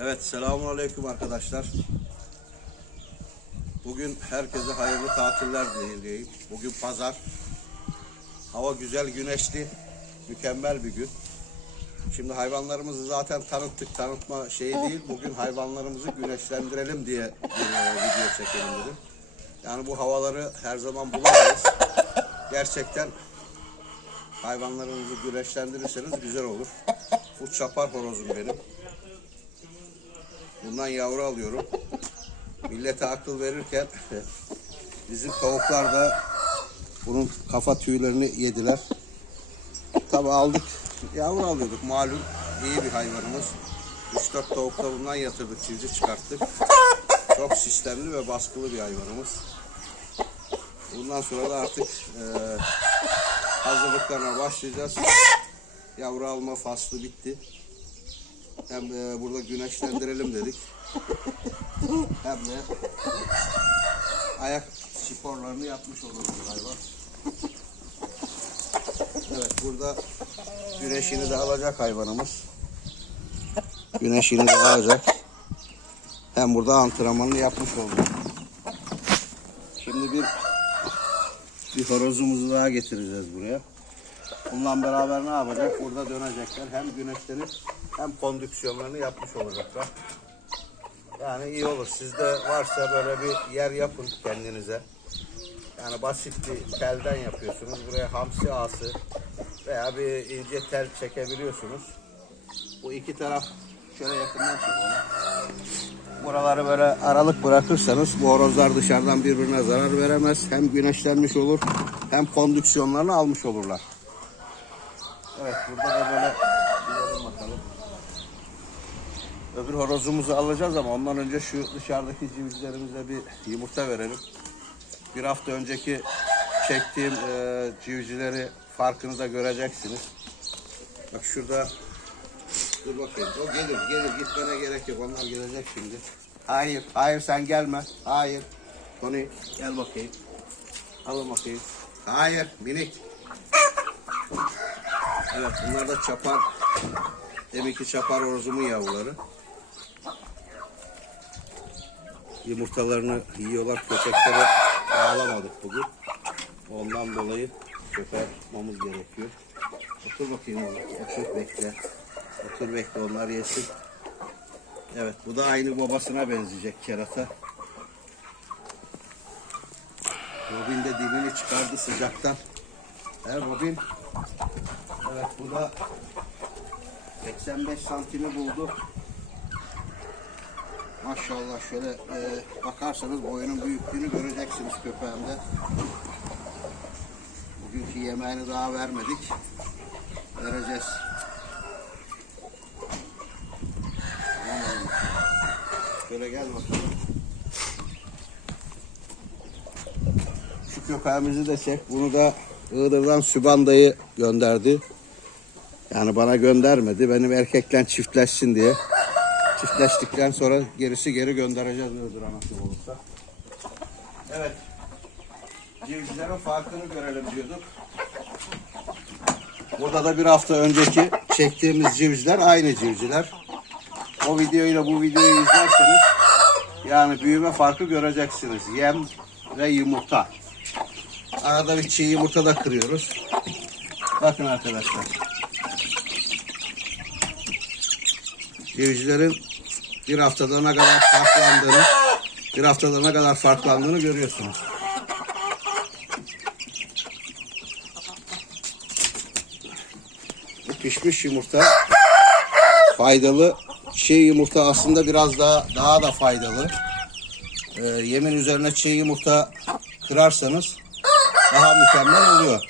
Evet, selamun aleyküm arkadaşlar. Bugün herkese hayırlı tatiller dileyim. Bugün pazar. Hava güzel, güneşli. Mükemmel bir gün. Şimdi hayvanlarımızı zaten tanıttık. Tanıtma şeyi değil. Bugün hayvanlarımızı güneşlendirelim diye e, video çekelim dedim. Yani bu havaları her zaman bulamayız. Gerçekten hayvanlarınızı güneşlendirirseniz güzel olur. Bu çapar horozum benim. Bundan yavru alıyorum. Millete akıl verirken bizim tavuklar da bunun kafa tüylerini yediler. Tabi aldık. Yavru alıyorduk malum. iyi bir hayvanımız. 3-4 tavuk da bundan yatırdık. Çiftçi çıkarttık. Çok sistemli ve baskılı bir hayvanımız. Bundan sonra da artık e, hazırlıklarına başlayacağız. Yavru alma faslı bitti. Hem e, burada güneşlendirelim dedik. Hem de ayak sporlarını yapmış oluruz hayvan. Evet burada güneşini de alacak hayvanımız. Güneşini de alacak. Hem burada antrenmanını yapmış olduk. Şimdi bir bir horozumuzu daha getireceğiz buraya. Bununla beraber ne yapacak? Burada dönecekler. Hem güneşlenip hem kondüksiyonlarını yapmış olacaklar. Yani iyi olur. Sizde varsa böyle bir yer yapın kendinize. Yani basit bir telden yapıyorsunuz. Buraya hamsi ağası veya bir ince tel çekebiliyorsunuz. Bu iki taraf şöyle yakından çekelim. Buraları böyle aralık bırakırsanız bu horozlar dışarıdan birbirine zarar veremez. Hem güneşlenmiş olur hem kondüksiyonlarını almış olurlar. Evet burada da böyle gidelim bakalım. Öbür horozumuzu alacağız ama ondan önce şu dışarıdaki civcivlerimize bir yumurta verelim. Bir hafta önceki çektiğim e, civcivleri farkını da göreceksiniz. Bak şurada dur bakayım. O gelir gelir gitmene gerek yok. Onlar gelecek şimdi. Hayır hayır sen gelme. Hayır. Tony gel bakayım. Alın bakayım. Hayır minik. Evet bunlar da çapar. Deminki çapar horozumun yavruları. Yumurtalarını yiyorlar. Köpeklere bağlamadık bugün. Ondan dolayı köpeğe tutmamız gerekiyor. Otur bakayım oğlum. Otur bekle. Otur bekle onlar yesin. Evet bu da aynı babasına benzeyecek kerata. Robin de dilini çıkardı sıcaktan. He Robin. Evet bu da 85 santimi buldu. Maşallah şöyle e, bakarsanız boyunun büyüklüğünü göreceksiniz köpeğimde. Bugünkü yemeğini daha vermedik. Vereceğiz. Şöyle gel bakalım. Şu köpeğimizi de çek. Bunu da Iğdır'dan Süban gönderdi. Yani bana göndermedi. Benim erkekle çiftleşsin diye. Çiftleştikten sonra gerisi geri göndereceğiz Iğdır anasını olursa. Evet. Civcivlerin farkını görelim diyorduk. Burada da bir hafta önceki çektiğimiz civcivler aynı civcivler. O videoyu da bu videoyu izlerseniz yani büyüme farkı göreceksiniz. Yem ve yumurta. Arada bir çiğ yumurta da kırıyoruz. Bakın arkadaşlar. Civcivlerin bir haftada ne kadar farklandığını, bir haftada ne kadar farklandığını görüyorsunuz. Bu pişmiş yumurta faydalı. Çiğ yumurta aslında biraz daha daha da faydalı. Ee, yemin üzerine çiğ yumurta kırarsanız daha mükemmel oluyor.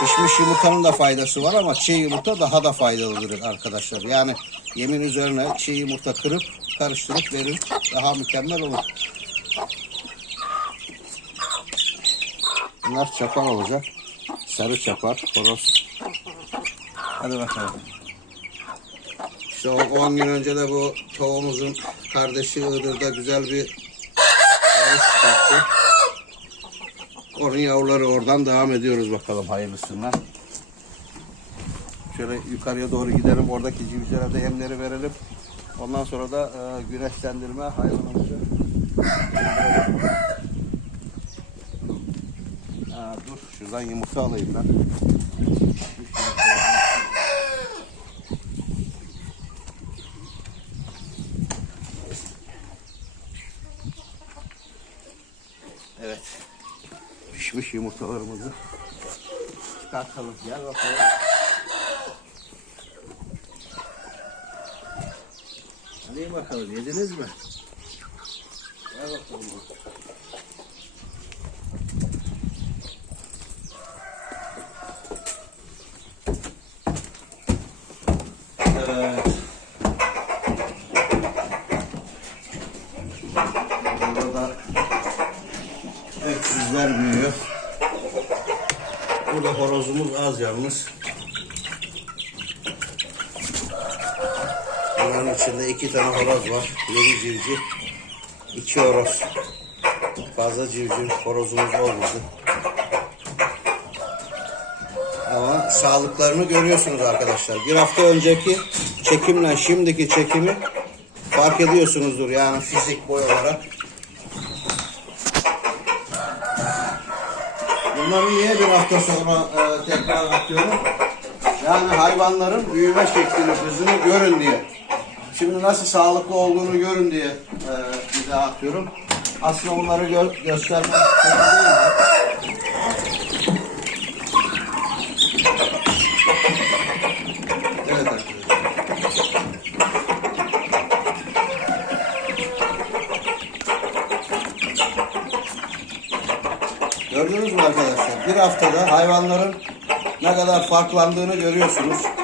Pişmiş yumurtanın da faydası var ama çiğ yumurta daha da faydalıdır arkadaşlar. Yani yemin üzerine çiğ yumurta kırıp karıştırıp verin daha mükemmel olur. Bunlar çapar olacak. Sarı çapar, horoz. Hadi bakalım. İşte 10 gün önce de bu tavuğumuzun kardeşi Iğdır'da güzel bir yarış çıkarttı. Onun yavruları oradan devam ediyoruz bakalım hayırlısından. Şöyle yukarıya doğru gidelim. Oradaki civcivlere de yemleri verelim. Ondan sonra da e, güneşlendirme hayvanımızı. Ha, dur şuradan yumurta alayım ben. Evet. Pişmiş yumurtalarımızı çıkartalım. Gel bakalım. Hadi bakalım yediniz mi? Gel bakalım. Burada da büyüyor. Burada horozumuz az yalnız. Bunların içinde iki tane horoz var. Yedi civciv. iki horoz. Fazla civciv horozumuz olmadı. Ama sağlıklarını görüyorsunuz arkadaşlar. Bir hafta önceki çekimle şimdiki çekimi fark ediyorsunuzdur yani fizik boy olarak. Bunları niye bir hafta sonra e, tekrar atıyorum? Yani hayvanların büyüme şeklini, hızını görün diye. Şimdi nasıl sağlıklı olduğunu görün diye e, bize atıyorum. Aslında onları gö göstermek arkadaşlar. Gördünüz mü arkadaşlar? Bir haftada hayvanların ne kadar farklandığını görüyorsunuz.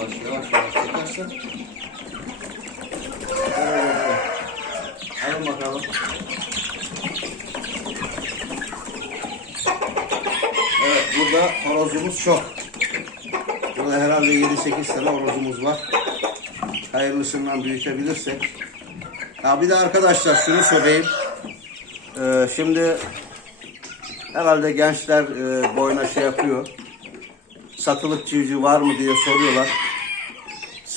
Yavaş yavaş yavaş çekersen. Alın bakalım. Evet burada horozumuz çok. Burada herhalde 7-8 tane horozumuz var. Hayırlısından büyütebilirsek. Ya bir de arkadaşlar şunu söyleyeyim. Ee, şimdi herhalde gençler e, boyuna şey yapıyor. Satılık civciv var mı diye soruyorlar.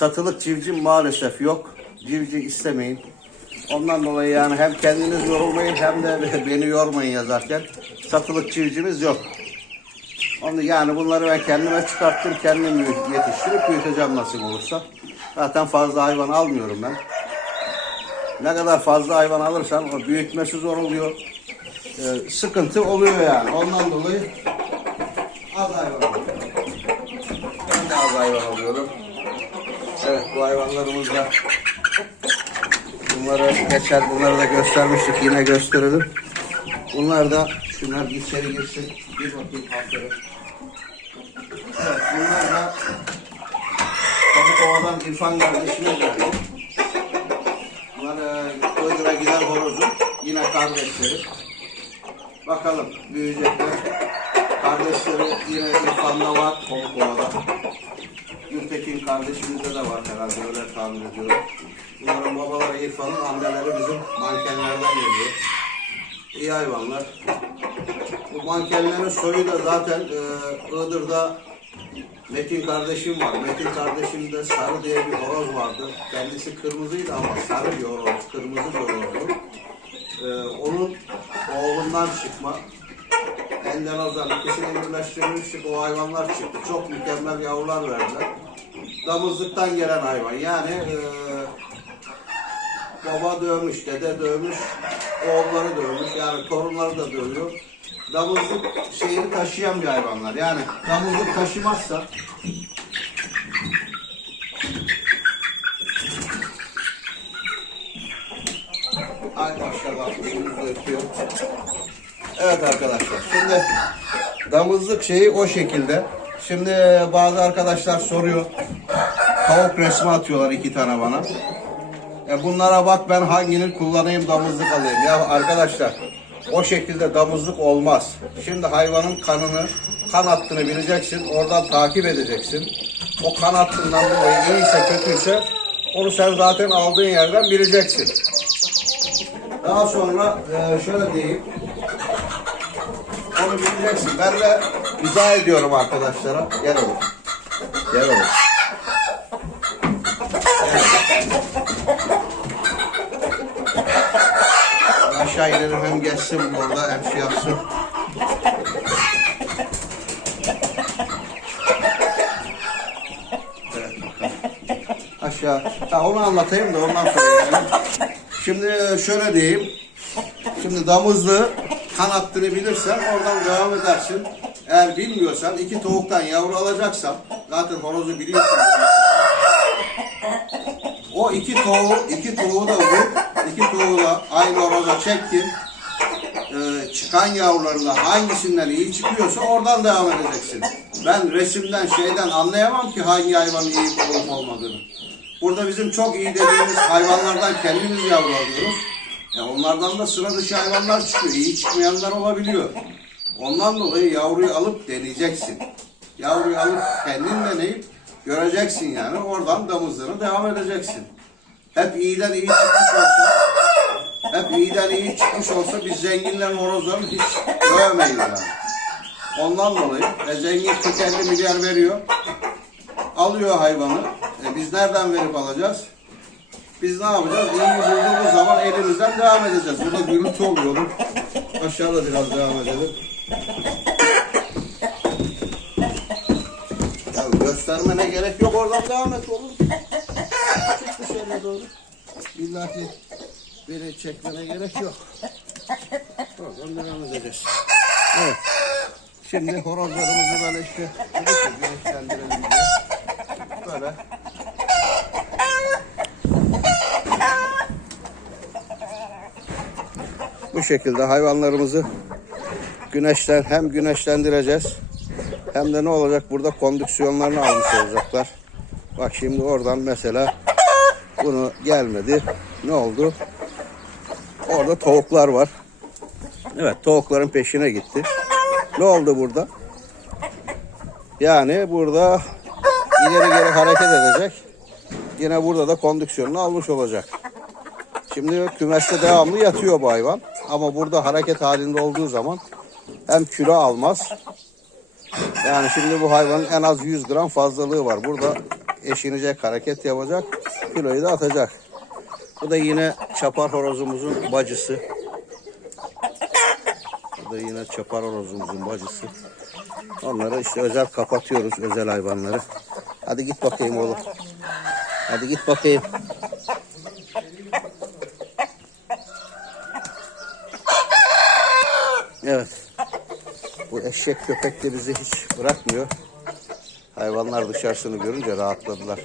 Satılık civciv maalesef yok. Civciv istemeyin. Ondan dolayı yani hem kendiniz yorulmayın hem de beni yormayın yazarken. Satılık civcivimiz yok. Onu yani bunları ben kendime çıkarttım, kendim yetiştirip büyüteceğim nasip olursa. Zaten fazla hayvan almıyorum ben. Ne kadar fazla hayvan alırsan o büyütmesi zor oluyor. Ee, sıkıntı oluyor yani. Ondan dolayı az hayvan alıyorum. Ben de az hayvan alıyorum. Evet bu hayvanlarımız da bunları geçer bunları da göstermiştik yine gösterelim. Bunlar da şunlar içeri girsin. Bir bakayım aferin. Evet bunlar da Kapıkova'dan İrfan kardeşine geldi. Bunlar e, Iğdır'a giden horozun yine kardeşleri. Bakalım büyüyecekler. Kardeşleri yine İrfan'da var Kapıkova'da. Gültekin kardeşimizde de var herhalde öyle tahmin ediyorum. Bunların babaları İrfan'ın, anneleri bizim mankenlerden geliyor. İyi hayvanlar. Bu mankenlerin soyu da zaten e, Iğdır'da Metin kardeşim var. Metin kardeşimde sarı diye bir horoz vardı. Kendisi kırmızıydı ama sarı bir horoz, kırmızı bir horozdu. Ee, onun oğlundan çıkma. Enden Ozan ikisini birleştirmiştik. O hayvanlar çıktı. Çok mükemmel yavrular verdiler. Damızlıktan gelen hayvan. Yani e, baba dövmüş, dede dövmüş, oğulları dövmüş. Yani torunları da dövüyor. Damızlık şeyini taşıyan bir hayvanlar. Yani damızlık taşımazsa Ay maşallah kuşumuz ötüyor. Evet arkadaşlar şimdi damızlık şeyi o şekilde. Şimdi bazı arkadaşlar soruyor. Tavuk resmi atıyorlar iki tane bana. E bunlara bak ben hangini kullanayım damızlık alayım. Ya arkadaşlar o şekilde damızlık olmaz. Şimdi hayvanın kanını, kan hattını bileceksin. Oradan takip edeceksin. O kan hattından dolayı iyiyse kötüyse onu sen zaten aldığın yerden bileceksin. Daha sonra e, şöyle diyeyim. Onu bileceksin. Ben de izah ediyorum arkadaşlara. Gel oğlum. Gel oğlum. İnelim hem geçsin burada hem şey yapsın. Evet. Aşağı. Onu anlatayım da ondan sonra yani. Şimdi şöyle diyeyim. Şimdi damızlığı kanattığını bilirsen oradan devam edersin. Eğer bilmiyorsan iki tavuktan yavru alacaksan zaten horozu biliyorsun. O iki tavuğu, iki tavuğu da vur, iki tavuğu da aynı horoza çektin. Ee, çıkan yavrularında hangisinden iyi çıkıyorsa oradan devam edeceksin. Ben resimden şeyden anlayamam ki hangi hayvanın iyi olup olmadığını. Burada bizim çok iyi dediğimiz hayvanlardan kendimiz yavru alıyoruz. E onlardan da sıra dışı hayvanlar çıkıyor. İyi çıkmayanlar olabiliyor. Ondan dolayı yavruyu alıp deneyeceksin. Yavruyu alıp kendin deneyip göreceksin yani. Oradan damızlığına devam edeceksin. Hep iyiden iyi çıkmış hep iyiden iyi çıkmış olsa biz zenginlerin horozlarını hiç göremeyiz yani. Ondan dolayı e, zengin 40 milyar veriyor. Alıyor hayvanı. E, biz nereden verip alacağız? Biz ne yapacağız? İyi bulduğumuz zaman elimizden devam edeceğiz. Burada gürültü oluyor. Aşağıda biraz devam edelim. Ya göstermene gerek yok. Oradan devam et oğlum. Çık dışarıya doğru. İllahi beni çekmene gerek yok. Oradan devam edeceğiz. Evet. Şimdi horozlarımızı böyle işte güneşlendirelim diye. Böyle Bu şekilde hayvanlarımızı güneşten hem güneşlendireceğiz hem de ne olacak burada kondüksiyonlarını almış olacaklar. Bak şimdi oradan mesela bunu gelmedi. Ne oldu? Orada tavuklar var. Evet tavukların peşine gitti. Ne oldu burada? Yani burada ileri geri hareket edecek. Yine burada da kondüksiyonunu almış olacak. Şimdi kümeste devamlı yatıyor bu hayvan. Ama burada hareket halinde olduğu zaman hem kilo almaz. Yani şimdi bu hayvanın en az 100 gram fazlalığı var. Burada eşinecek, hareket yapacak, kiloyu da atacak. Bu da yine çapar horozumuzun bacısı. Bu da yine çapar horozumuzun bacısı. Onları işte özel kapatıyoruz, özel hayvanları. Hadi git bakayım oğlum. Hadi git bakayım. Evet. Bu eşek köpek de bizi hiç bırakmıyor. Hayvanlar dışarısını görünce rahatladılar.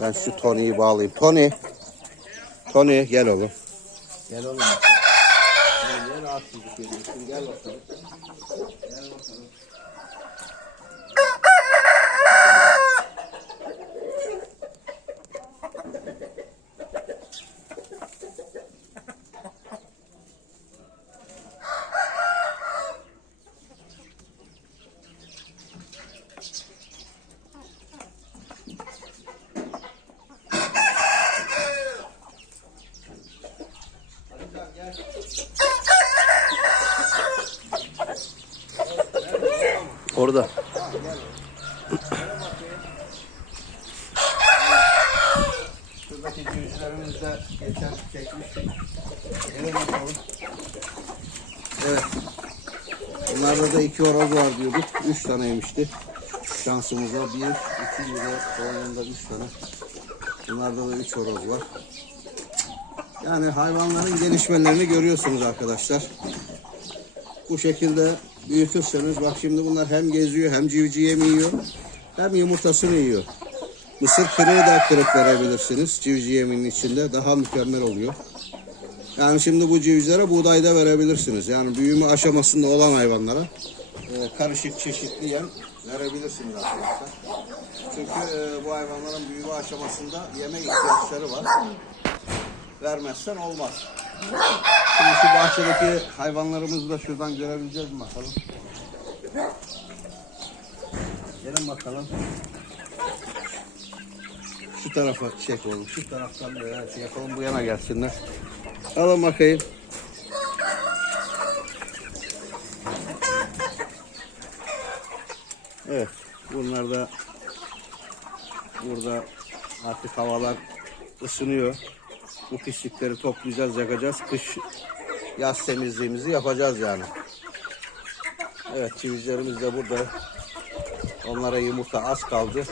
Ben şu Tony'yi bağlayayım. Tony. Tony gel oğlum. Gel oğlum. Gel, rahatsızlık ediyorsun? Gel bakalım. Gel bakalım. Hadi gel, gel. Orada. Şuradaki cüzlerimiz de geçen çekmiştik. Ele bakalım. Evet. Bunlarda da iki horoz var diyorduk. Üç taneymişti. Şansımıza bir, iki, bir de sonunda üç tane. Bunlarda da üç horoz var. Yani hayvanların gelişmelerini görüyorsunuz arkadaşlar. Bu şekilde büyütürseniz bak şimdi bunlar hem geziyor hem civciv yemi yiyor hem yumurtasını yiyor. Mısır kırığı da kırıp verebilirsiniz civciv yeminin içinde daha mükemmel oluyor. Yani şimdi bu civcivlere buğday da verebilirsiniz. Yani büyüme aşamasında olan hayvanlara karışık çeşitli yem verebilirsiniz arkadaşlar. Çünkü e, bu hayvanların büyüme aşamasında yeme ihtiyaçları var. Vermezsen olmaz. Şimdi şu bahçedeki hayvanlarımızı da şuradan görebileceğiz mi bakalım? Gelin bakalım. Şu tarafa çek oğlum. Şu taraftan böyle şey yapalım. Bu yana gelsinler. Alın bakayım. Bunlar da burada artık havalar ısınıyor. Bu pislikleri toplayacağız, yakacağız. Kış yaz temizliğimizi yapacağız yani. Evet civizlerimiz de burada. Onlara yumurta az kaldı.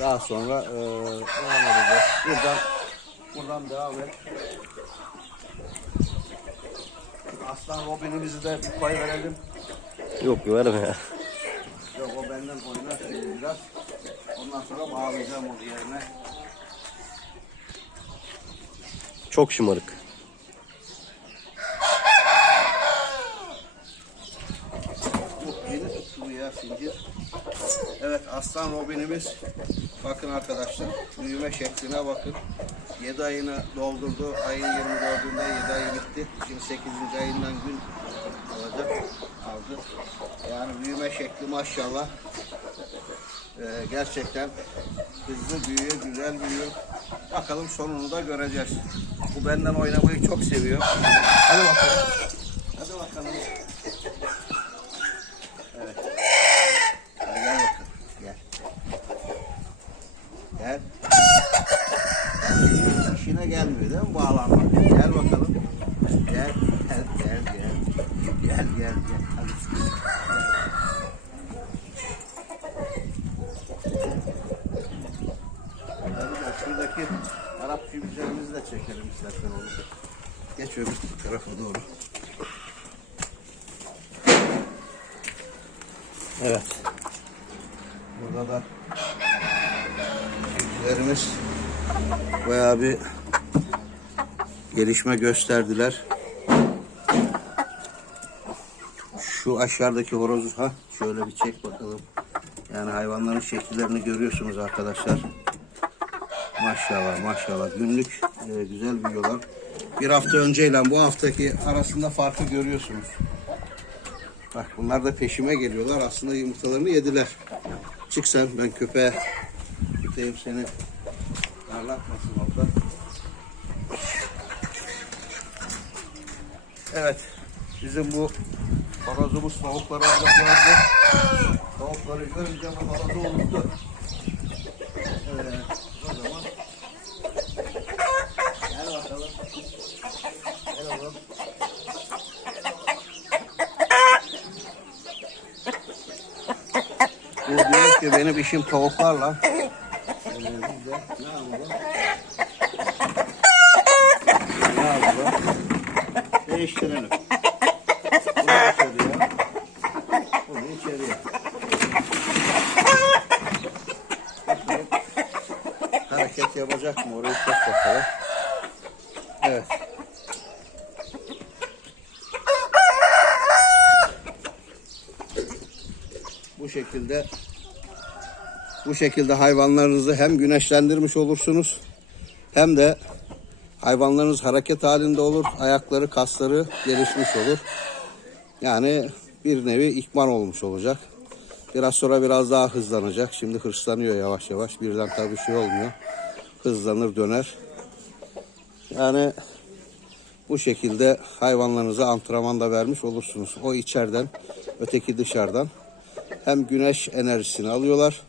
Daha sonra eee devam edeceğiz. Buradan buradan devam et. Aslan Robin'imizi de bir koy verelim. Yok verme ya. Yok o benden oynar şimdi biraz. Ondan sonra bağlayacağım onu yerine. Çok şımarık. Bu yeni tuttu bu ya zincir. Evet aslan robinimiz. Bakın arkadaşlar büyüme şekline bakın. 7 ayını doldurdu. Ayın 24'ünde 7 ayı bitti. Şimdi 8. ayından gün alacak. Aldı. Yani büyüme şekli maşallah. Ee, gerçekten hızlı büyüyor, güzel büyüyor. Bakalım sonunu da göreceğiz. Bu benden oynamayı çok seviyor. Hadi bakalım. Hadi bakalım. Evet. Hadi gel bakalım. Gel. Gel. Hiç İşine gelmiyor değil mi bağlanmak? Gel bakalım. Gel. Gel gel gel. Gel gel gel. Hadi. Hadi şuradaki Arap cimcilerimizi de çekelim istersen onu. Geç öbür tarafa doğru. Evet. Burada da cimcilerimiz bayağı bir gelişme gösterdiler. Şu aşağıdaki horozu ha şöyle bir çek bakalım. Yani hayvanların şekillerini görüyorsunuz arkadaşlar. Maşallah maşallah günlük e, güzel büyüyorlar. Bir hafta önceyle bu haftaki arasında farkı görüyorsunuz. Bak bunlar da peşime geliyorlar. Aslında yumurtalarını yediler. Çık sen ben köpeğe tutayım seni. Darlatmasın orada. Evet. Bizim bu horozumuz tavukları gördü. Tavukları görünce bu horozu unuttu. Evet. O zaman Gel bakalım. Gel oğlum. Bu diyor ki benim işim tavuklarla. Ee, biz de ne yapalım? Ne yapalım? Değiştirelim. Bunu dışarıya. Bunu içeriye. Bakalım. Hareket yapacak mı? Orayı bakalım. Evet. Bu şekilde bu şekilde hayvanlarınızı hem güneşlendirmiş olursunuz hem de hayvanlarınız hareket halinde olur. Ayakları, kasları gelişmiş olur. Yani bir nevi ikman olmuş olacak. Biraz sonra biraz daha hızlanacak. Şimdi hırslanıyor yavaş yavaş. Birden tabii şey olmuyor. Hızlanır döner. Yani bu şekilde hayvanlarınıza antrenman da vermiş olursunuz. O içeriden, öteki dışarıdan. Hem güneş enerjisini alıyorlar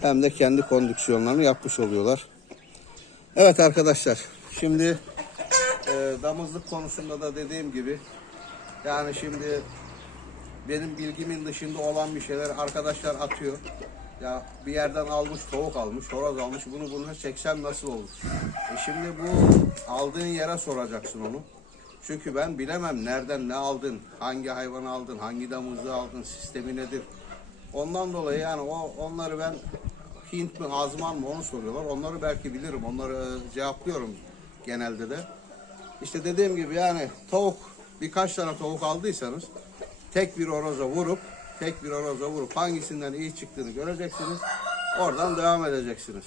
hem de kendi kondiksiyonlarını yapmış oluyorlar. Evet arkadaşlar şimdi e, damızlık konusunda da dediğim gibi yani şimdi benim bilgimin dışında olan bir şeyler arkadaşlar atıyor. Ya bir yerden almış tavuk almış, horoz almış bunu bunu çeksem nasıl olur? E şimdi bu aldığın yere soracaksın onu. Çünkü ben bilemem nereden ne aldın, hangi hayvanı aldın, hangi damızlığı aldın, sistemi nedir. Ondan dolayı yani o onları ben Hint mi, Azman mı onu soruyorlar. Onları belki bilirim, onları cevaplıyorum genelde de. İşte dediğim gibi yani tavuk birkaç tane tavuk aldıysanız tek bir horoza vurup tek bir horoza vurup hangisinden iyi çıktığını göreceksiniz. Oradan devam edeceksiniz.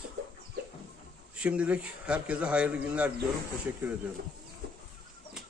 Şimdilik herkese hayırlı günler diliyorum. Teşekkür ediyorum.